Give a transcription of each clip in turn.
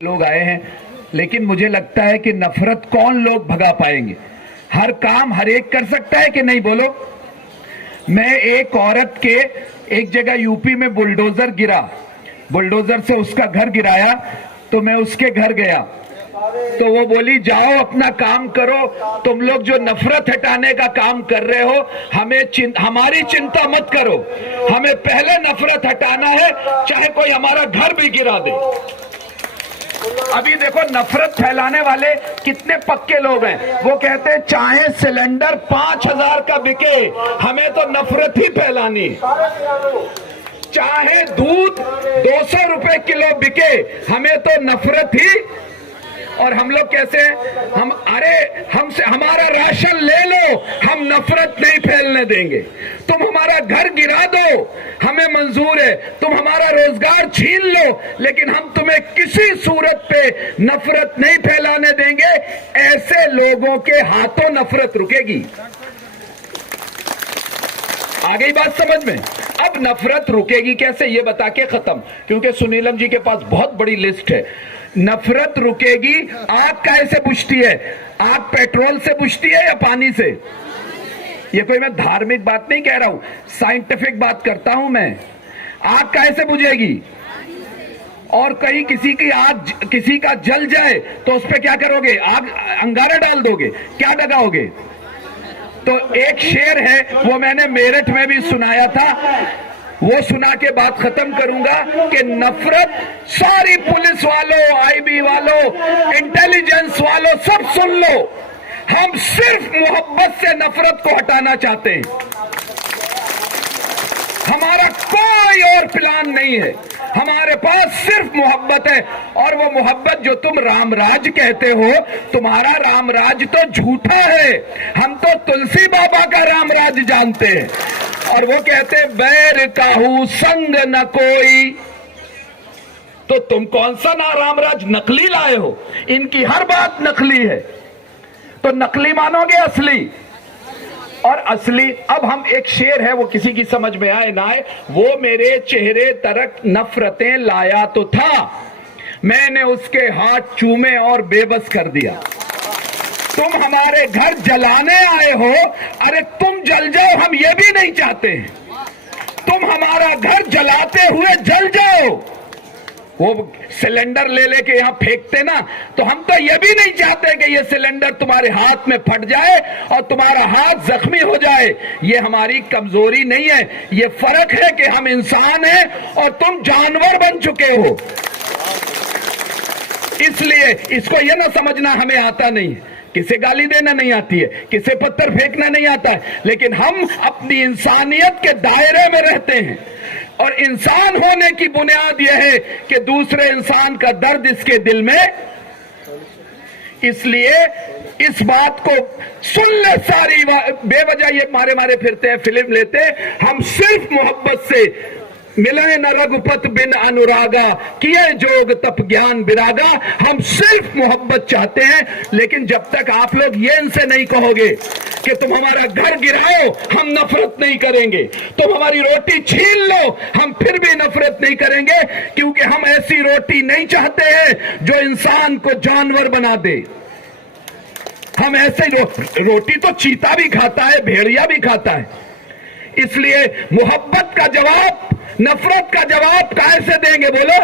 लोग आए हैं, लेकिन मुझे लगता है कि नफरत कौन लोग भगा पाएंगे। हर काम हर एक कर सकता है कि नहीं, बोलो। मैं एक औरत के एक जगह यूपी में बुलडोजर गिरा, बुलडोजर से उसका घर गिराया, तो मैं उसके घर गया तो वो बोली जाओ अपना काम करो, तुम लोग जो नफरत हटाने का काम कर रहे हो हमारी चिंता मत करो, हमें पहले नफरत हटाना है, चाहे कोई हमारा घर भी गिरा दे। अभी देखो नफरत फैलाने वाले कितने पक्के लोग हैं। वो कहते हैं चाहे सिलेंडर 5000 का बिके, हमें तो नफरत ही फैलानी। चाहे दूध 200 रुपए किलो बिके, हमें तो नफरत ही। और हम लोग कैसे हैं? हमसे हमारा राशन ले लो, हम नफरत नहीं फैलने देंगे। तुम हमारा घर गिरा दो, हमें मंजूर है। तुम हमारा रोजगार छीन लो, लेकिन हम तुम्हें किसी सूरत पे नफरत नहीं फैलाने देंगे। ऐसे लोगों के हाथों नफरत रुकेगी। आ गई बात समझ में? अब नफरत रुकेगी कैसे, ये बता के खत्म, क्योंकि सुनीलम जी के पास बहुत बड़ी लिस्ट है। नफरत रुकेगी, आग कैसे बुझती है? आग पेट्रोल से बुझती है या पानी से? ये कोई मैं धार्मिक बात नहीं कह रहा हूं, साइंटिफिक बात करता हूं मैं। आग कैसे बुझेगी? और कहीं किसी का जल जाए तो उस पर क्या करोगे? आग अंगारा डाल दोगे, क्या लगाओगे? तो एक शेर है, वो मैंने मेरठ में भी सुनाया था, वो सुना के बात खत्म करूंगा कि नफरत सारी पुलिस वालों, आईबी वालों, इंटेलिजेंस वालों, सब सुन लो, हम सिर्फ मोहब्बत से नफरत को हटाना चाहते हैं। हमारा कोई और प्लान नहीं है, हमारे पास सिर्फ मोहब्बत है। और वो मोहब्बत जो तुम रामराज कहते हो, तुम्हारा रामराज तो झूठा है। हम तो तुलसी बाबा का रामराज जानते हैं। और वो कहते बैर काहू संग न कोई। तो तुम कौन सा ना रामराज नकली लाए हो? इनकी हर बात नकली है, तो नकली मानोगे असली? और असली, अब हम एक शेर है, वो किसी की समझ में आए ना आए, वो मेरे चेहरे तरक नफरतें लाया तो था, मैंने उसके हाथ चूमे और बेबस कर दिया। तुम हमारे घर जलाने आए हो, अरे तुम जल जाओ, हम ये भी नहीं चाहते। तुम हमारा घर जलाते हुए जल जाओ। वो सिलेंडर ले लेके यहां फेंकते ना, तो हम तो ये भी नहीं चाहते कि ये सिलेंडर तुम्हारे हाथ में फट जाए और तुम्हारा हाथ जख्मी हो जाए। ये हमारी कमजोरी नहीं है, ये फर्क है कि हम इंसान हैं और तुम जानवर बन चुके हो। इसलिए इसको ये ना समझना हमें आता नहीं है, किसे गाली देना नहीं आती है, किसे पत्थर फेंकना नहीं आता है, लेकिन हम अपनी इंसानियत के दायरे में रहते हैं। और इंसान होने की बुनियाद यह है कि दूसरे इंसान का दर्द इसके दिल में। इसलिए इस बात को सुन ले, सारी बेवजह ये मारे फिरते हैं, फिल्म लेते हैं। हम सिर्फ मोहब्बत से मिले न रघुपत बिन अनुरागा, किए जोग तप ज्ञान विरागा। हम सिर्फ मोहब्बत चाहते हैं, लेकिन जब तक आप लोग ये इनसे नहीं कहोगे कि तुम हमारा घर गिराओ, हम नफरत नहीं करेंगे। तुम हमारी रोटी छीन लो, हम फिर भी नफरत नहीं करेंगे, क्योंकि हम ऐसी रोटी नहीं चाहते हैं जो इंसान को जानवर बना दे। हम ऐसे रोटी तो चीता भी खाता है, भेड़िया भी खाता है। इसलिए मोहब्बत का जवाब नफरत का जवाब कैसे देंगे, बोलो?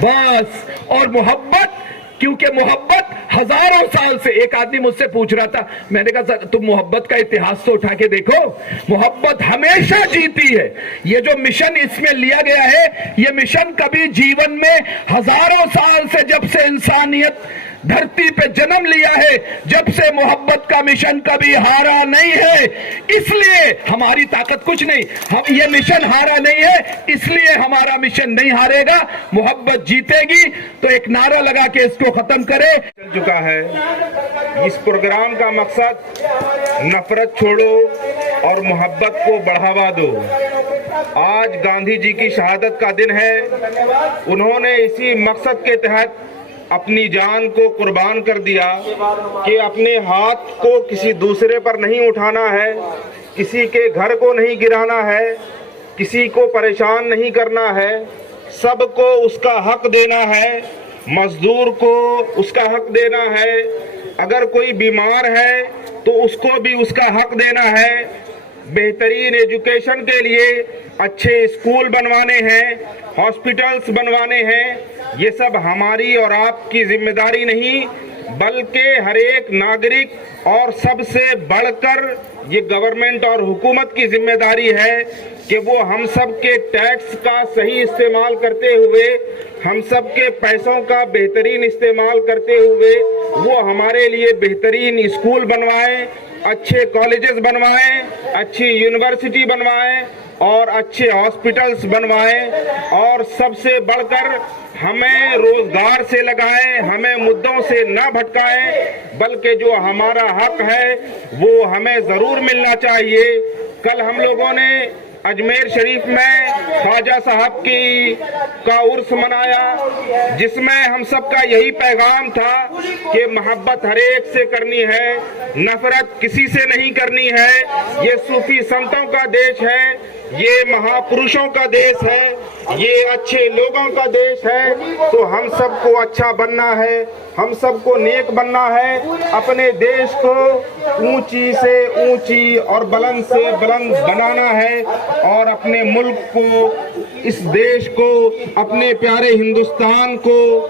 बस। और मोहब्बत, क्योंकि मोहब्बत हजारों साल से, एक आदमी मुझसे पूछ रहा था, मैंने कहा तुम मोहब्बत का इतिहास तो उठा के देखो, मोहब्बत हमेशा जीती है। ये जो मिशन इसमें लिया गया है, ये मिशन कभी जीवन में हजारों साल से, जब से इंसानियत धरती पे जन्म लिया है, जब से मोहब्बत का मिशन कभी हारा नहीं है। इसलिए हमारी ताकत कुछ नहीं, हम ये मिशन हारा नहीं है, इसलिए हमारा मिशन नहीं हारेगा, मोहब्बत जीतेगी। तो एक नारा लगा के इसको खत्म करे। चल चुका है। इस प्रोग्राम का मकसद नफरत छोड़ो और मोहब्बत को बढ़ावा दो। आज गांधी जी की शहादत का दिन है। उन्होंने इसी मकसद के तहत अपनी जान को कुर्बान कर दिया कि अपने हाथ को किसी दूसरे पर नहीं उठाना है, किसी के घर को नहीं गिराना है, किसी को परेशान नहीं करना है, सबको उसका हक देना है। मजदूर को उसका हक देना है, अगर कोई बीमार है तो उसको भी उसका हक देना है, बेहतरीन एजुकेशन के लिए अच्छे स्कूल बनवाने हैं, हॉस्पिटल्स बनवाने हैं। ये सब हमारी और आपकी जिम्मेदारी नहीं बल्कि हर एक नागरिक और सबसे बढ़कर ये गवर्नमेंट और हुकूमत की जिम्मेदारी है कि वो हम सब के टैक्स का सही इस्तेमाल करते हुए, हम सब के पैसों का बेहतरीन इस्तेमाल करते हुए वो हमारे लिए बेहतरीन स्कूल बनवाएं, अच्छे कॉलेजेस बनवाएं, अच्छी यूनिवर्सिटी बनवाएं और अच्छे हॉस्पिटल्स बनवाएं और सबसे बढ़कर हमें रोजगार से लगाएं, हमें मुद्दों से न भटकाएं, बल्कि जो हमारा हक है वो हमें जरूर मिलना चाहिए। कल हम लोगों ने अजमेर शरीफ में ख्वाजा साहब का उर्स मनाया, जिसमें हम सबका यही पैगाम था कि मोहब्बत हर एक से करनी है, नफरत किसी से नहीं करनी है। ये सूफी संतों का देश है, ये महापुरुषों का देश है, ये अच्छे लोगों का देश है। तो हम सबको अच्छा बनना है, हम सबको नेक बनना है, अपने देश को ऊंची से ऊंची और बुलंद से बुलंद बनाना है और अपने मुल्क को, इस देश को, अपने प्यारे हिंदुस्तान को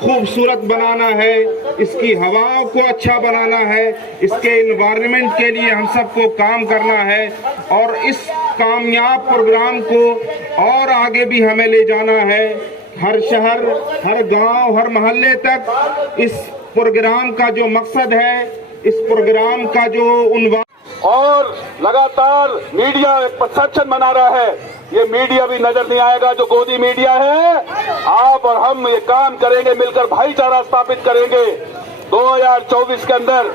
खूबसूरत बनाना है, इसकी हवाओं को अच्छा बनाना है, इसके एनवायरनमेंट के लिए हम सबको काम करना है और इस कामयाब प्रोग्राम को और आगे भी हमें ले जाना है। हर शहर, हर गांव, हर मोहल्ले तक इस प्रोग्राम का जो मकसद है, इस प्रोग्राम का जो उन्वान और लगातार मीडिया एक परसेप्शन बना रहा है, ये मीडिया भी नजर नहीं आएगा जो गोदी मीडिया है। आप और हम ये काम करेंगे, मिलकर भाईचारा स्थापित करेंगे। 2024 के अंदर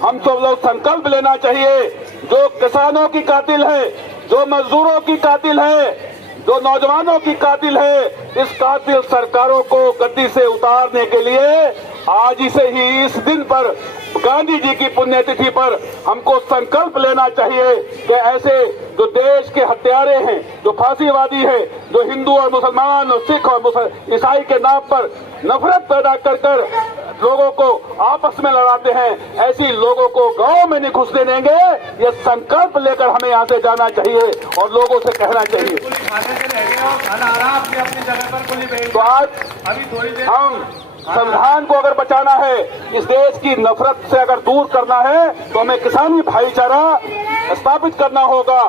हम सब लोग संकल्प लेना चाहिए, जो किसानों की कातिल है, जो मजदूरों की कातिल है, जो नौजवानों की कातिल है, इस कातिल सरकारों को गद्दी से उतारने के लिए आज ही से ही इस दिन पर, गांधी जी की पुण्यतिथि पर हमको संकल्प लेना चाहिए कि ऐसे जो देश के हत्यारे हैं, जो फांसीवादी हैं, जो हिंदू और मुसलमान और सिख और ईसाई के नाम पर नफरत पैदा कर लोगों को आपस में लड़ाते हैं, ऐसी लोगों को गांव में नहीं घुसने देंगे। ये संकल्प लेकर हमें यहाँ से जाना चाहिए और लोगों से कहना चाहिए। तो आज हम संविधान को अगर बचाना है, इस देश की नफरत से अगर दूर करना है, तो हमें किसानी भाईचारा स्थापित करना होगा।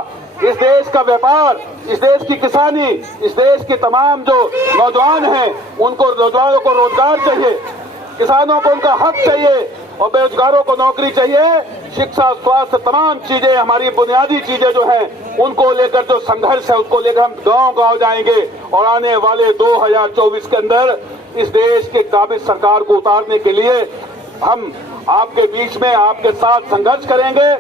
इस देश का व्यापार, इस देश की किसानी, इस देश के तमाम जो नौजवान हैं, उनको नौजवानों को रोजगार चाहिए, किसानों को उनका हक चाहिए और बेरोजगारों को नौकरी चाहिए। शिक्षा, स्वास्थ्य, तमाम चीजें, हमारी बुनियादी चीजें जो हैं, उनको लेकर जो संघर्ष है, उसको लेकर हम गांव-गांव जाएंगे और आने वाले 2024 के अंदर इस देश के काबिज सरकार को उतारने के लिए हम आपके बीच में, आपके साथ संघर्ष करेंगे।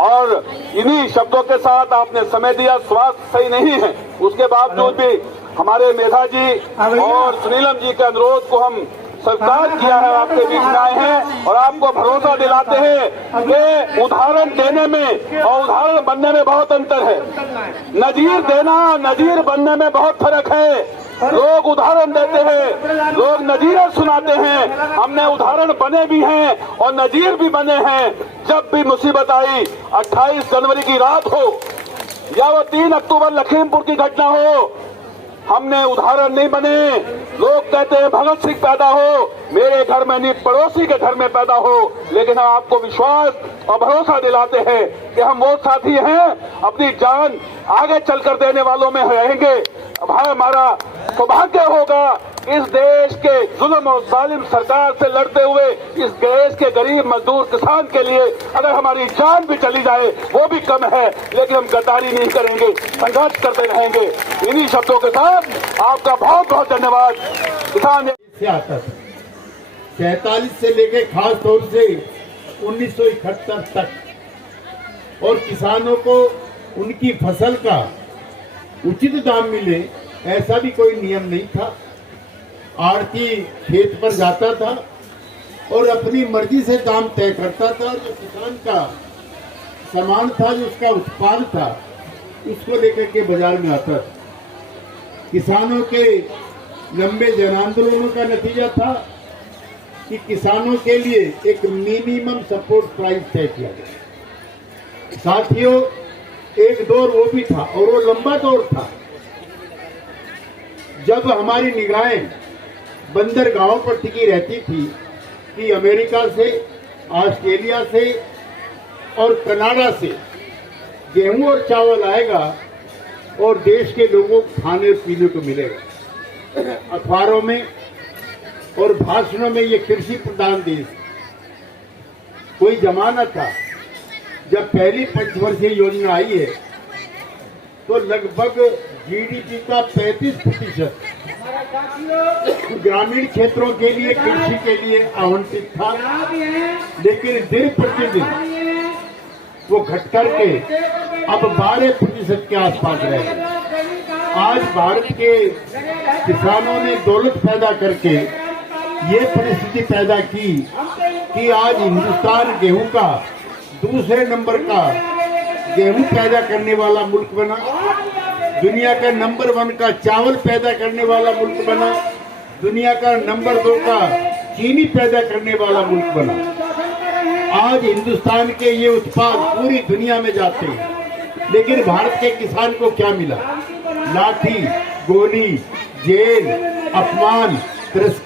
और इन्हीं शब्दों के साथ आपने समय दिया, स्वास्थ्य सही नहीं है, उसके बावजूद भी हमारे मेधा जी और सुनीलम जी के अनुरोध को हम स्वीकार किया है, आपके बीच में आए हैं और आपको भरोसा दिलाते हैं कि उदाहरण देने में और उदाहरण बनने में बहुत अंतर है। नजीर देना, नजीर बनने में बहुत फर्क है। लोग उदाहरण देते हैं, लोग नजीरें सुनाते हैं, हमने उदाहरण बने भी हैं और नजीर भी बने हैं। जब भी मुसीबत आई, 28 जनवरी की रात हो या वो 3 अक्टूबर लखीमपुर की घटना हो, हमने उदाहरण नहीं बने। लोग कहते हैं भगत सिंह पैदा हो, मेरे घर में नहीं, पड़ोसी के घर में पैदा हो, लेकिन हम आपको विश्वास और भरोसा दिलाते हैं कि हम वो साथी हैं, अपनी जान आगे चलकर देने वालों में रहेंगे। भाई, हमारा सौभाग्य होगा इस देश के जुल्म और जालिम सरकार से लड़ते हुए इस देश के गरीब मजदूर किसान के लिए अगर हमारी जान भी चली जाए वो भी कम है, लेकिन हम गद्दारी नहीं करेंगे, संघर्ष करते रहेंगे। इन्हीं शब्दों के साथ आपका बहुत बहुत धन्यवाद। किसान से आता था 47 से लेकर खास तौर से 1971 तक, और किसानों को उनकी फसल का उचित दाम मिले ऐसा भी कोई नियम नहीं था। आड़ती खेत पर जाता था और अपनी मर्जी से दाम तय करता था। जो किसान का सामान था, जो उसका उत्पाद था, उसको लेकर के बाजार में आता था। किसानों के लंबे जन आंदोलनों का नतीजा था कि किसानों के लिए एक मिनिमम सपोर्ट प्राइस तय किया गया। साथियों, एक दौर वो भी था और वो लंबा दौर था जब हमारी निगाहें बंदरगाहों पर टिकी रहती थी कि अमेरिका से, ऑस्ट्रेलिया से और कनाडा से गेहूं और चावल आएगा और देश के लोगों को खाने और पीने को मिलेगा। अखबारों में और भाषणों में ये कृषि प्रधान देश। कोई जमाना था जब पहली पंचवर्षीय योजना आई है तो लगभग जीडीपी का 35% ग्रामीण क्षेत्रों के लिए, कृषि के लिए आवंटित था, लेकिन दिन प्रतिदिन वो घट करके अब 12% के आसपास रह गए। आज भारत के किसानों ने दौलत पैदा करके ये परिस्थिति पैदा की कि आज हिंदुस्तान गेहूं का दूसरे नंबर का गेहूं पैदा करने वाला मुल्क बना, दुनिया का नंबर 1 का चावल पैदा करने वाला मुल्क बना, दुनिया का नंबर 2 का चीनी पैदा करने वाला मुल्क बना। आज हिंदुस्तान के ये उत्पाद पूरी दुनिया में जाते हैं, लेकिन भारत के किसान को क्या मिला? लाठी, गोली, जेल, अपमान, तिरस्कार।